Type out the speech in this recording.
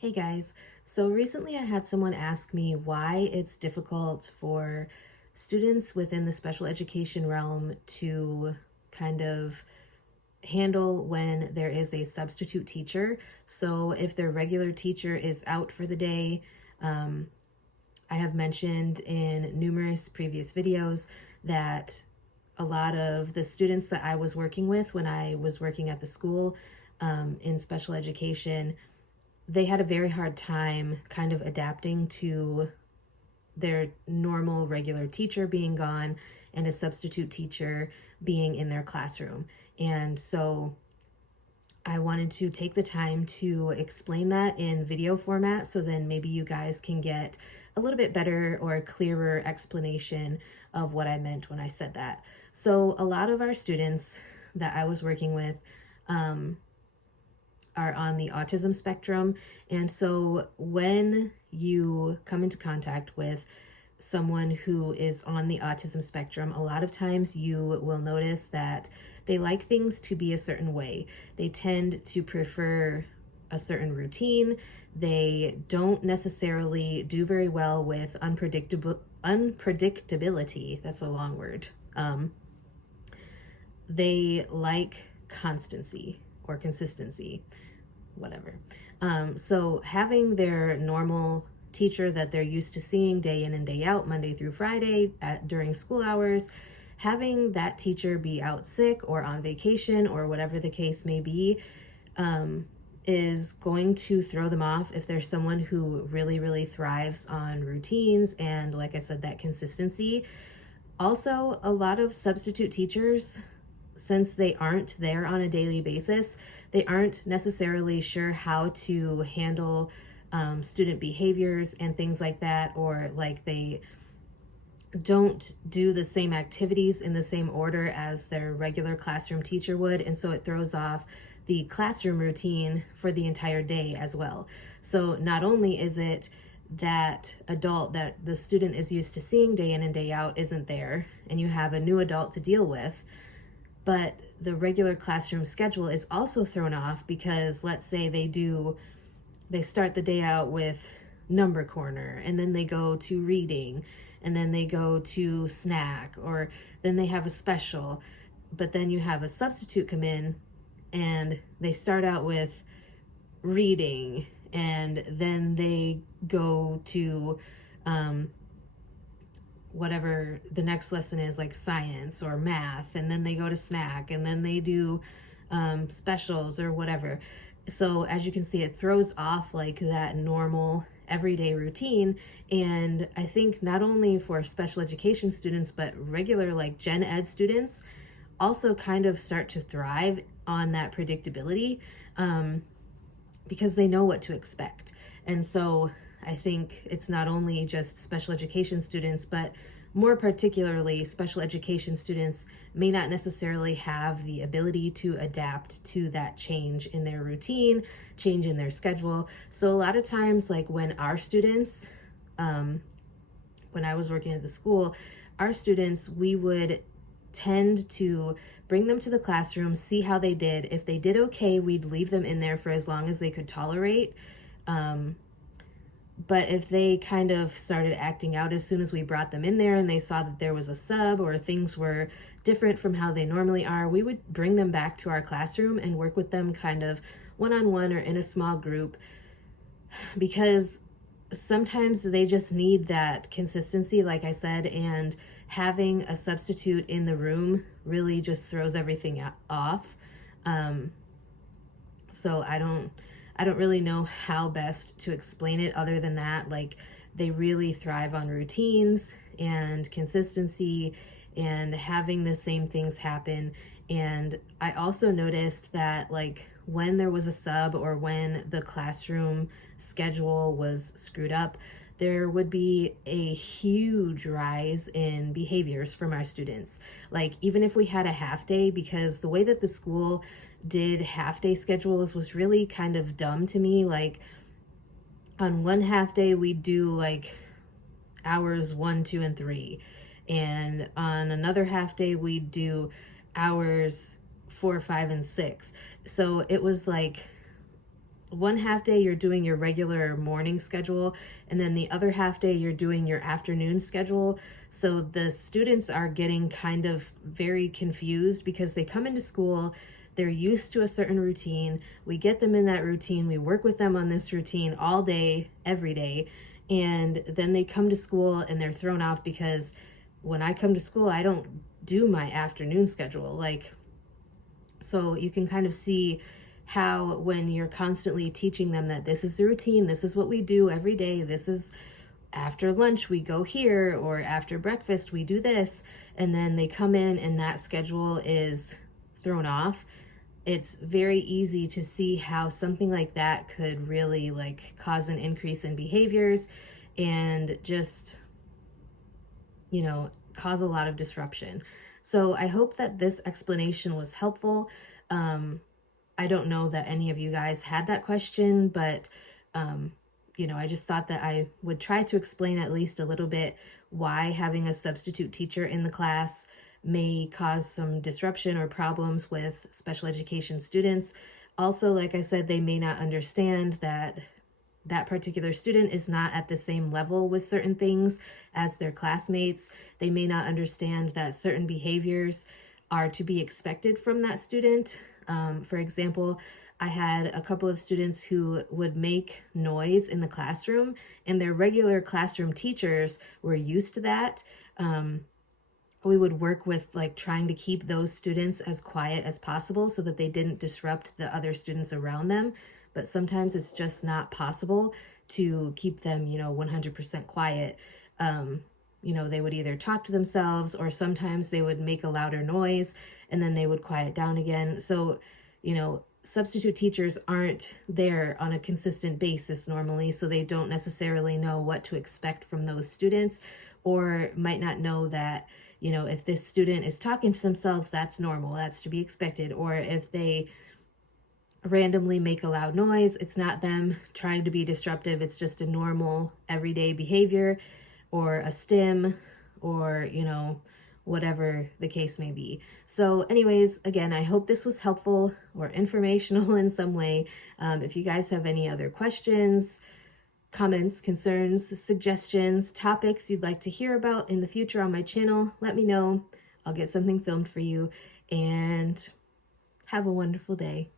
Hey guys, so recently I had someone ask me why it's difficult for students within the special education realm to kind of handle when there is a substitute teacher. So if their regular teacher is out for the day, I have mentioned in numerous previous videos that a lot of the students that I was working with when I was working at the school in special education, they had a very hard time kind of adapting to their normal regular teacher being gone and a substitute teacher being in their classroom. And so I wanted to take the time to explain that in video format so then maybe you guys can get a little bit better or clearer explanation of what I meant when I said that. So a lot of our students that I was working with are on the autism spectrum. And so when you come into contact with someone who is on the autism spectrum, a lot of times you will notice that they like things to be a certain way. They tend to prefer a certain routine. They don't necessarily do very well with unpredictability. That's a long word. They like constancy or consistency, whatever. So having their normal teacher that they're used to seeing day in and day out, Monday through Friday during school hours, having that teacher be out sick or on vacation or whatever the case may be, is going to throw them off if there's someone who really thrives on routines and, like I said, that consistency. Also, a lot of substitute teachers, since they aren't there on a daily basis, they aren't necessarily sure how to handle student behaviors and things like that, or like they don't do the same activities in the same order as their regular classroom teacher would. And so it throws off the classroom routine for the entire day as well. So not only is it that adult that the student is used to seeing day in and day out isn't there, and you have a new adult to deal with, but the regular classroom schedule is also thrown off because let's say they start the day out with number corner, and then they go to reading, and then they go to snack, or then they have a special, but then you have a substitute come in and they start out with reading, and then they go to whatever the next lesson is, like science or math, and then they go to snack, and then they do specials or whatever. So as you can see, it throws off like that normal everyday routine. And I think not only for special education students, but regular like gen ed students also kind of start to thrive on that predictability, because they know what to expect. And so I think it's not only just special education students, but more particularly special education students may not necessarily have the ability to adapt to that change in their routine, change in their schedule. So a lot of times, like when our students, when I was working at the school, our students, we would tend to bring them to the classroom, see how they did. If they did okay, we'd leave them in there for as long as they could tolerate. But if they kind of started acting out as soon as we brought them in there and they saw that there was a sub or things were different from how they normally are, we would bring them back to our classroom and work with them kind of one-on-one or in a small group, because sometimes they just need that consistency, like I said, and having a substitute in the room really just throws everything off. So I don't really know how best to explain it other than that. Like, they really thrive on routines and consistency and having the same things happen. And I also noticed that, like, when there was a sub or when the classroom schedule was screwed up, there would be a huge rise in behaviors from our students. Like, even if we had a half day, because the way that the school did half day schedules was really kind of dumb to me. Like, on one half day, we'd do like hours 1, 2, and 3. And on another half day, we'd do hours 4, 5, and 6. So it was like one half day you're doing your regular morning schedule, and then the other half day you're doing your afternoon schedule. So the students are getting kind of very confused because they come into school, they're used to a certain routine. We get them in that routine, we work with them on this routine all day, every day, and then they come to school and they're thrown off because when I come to school, I don't do my afternoon schedule. Like, so you can kind of see how when you're constantly teaching them that this is the routine, this is what we do every day, this is after lunch we go here, or after breakfast we do this, and then they come in and that schedule is thrown off, it's very easy to see how something like that could really like cause an increase in behaviors and just, you know, cause a lot of disruption. So I hope that this explanation was helpful. I don't know that any of you guys had that question, but you know, I just thought that I would try to explain at least a little bit why having a substitute teacher in the class may cause some disruption or problems with special education students. Also, like I said, they may not understand that that particular student is not at the same level with certain things as their classmates. They may not understand that certain behaviors are to be expected from that student. For example, I had a couple of students who would make noise in the classroom, and their regular classroom teachers were used to that. We would work with like trying to keep those students as quiet as possible so that they didn't disrupt the other students around them. But sometimes it's just not possible to keep them, you know, 100% quiet. You know, they would either talk to themselves, or sometimes they would make a louder noise and then they would quiet down again. So, you know, substitute teachers aren't there on a consistent basis normally, so they don't necessarily know what to expect from those students, or might not know that, you know, if this student is talking to themselves, that's normal, that's to be expected. Or if they randomly make a loud noise, it's not them trying to be disruptive, it's just a normal everyday behavior, or a stim, or, you know, whatever the case may be. So anyways, again, I hope this was helpful or informational in some way. If you guys have any other questions, comments, concerns, suggestions, topics you'd like to hear about in the future on my channel, let me know. I'll get something filmed for you, and have a wonderful day.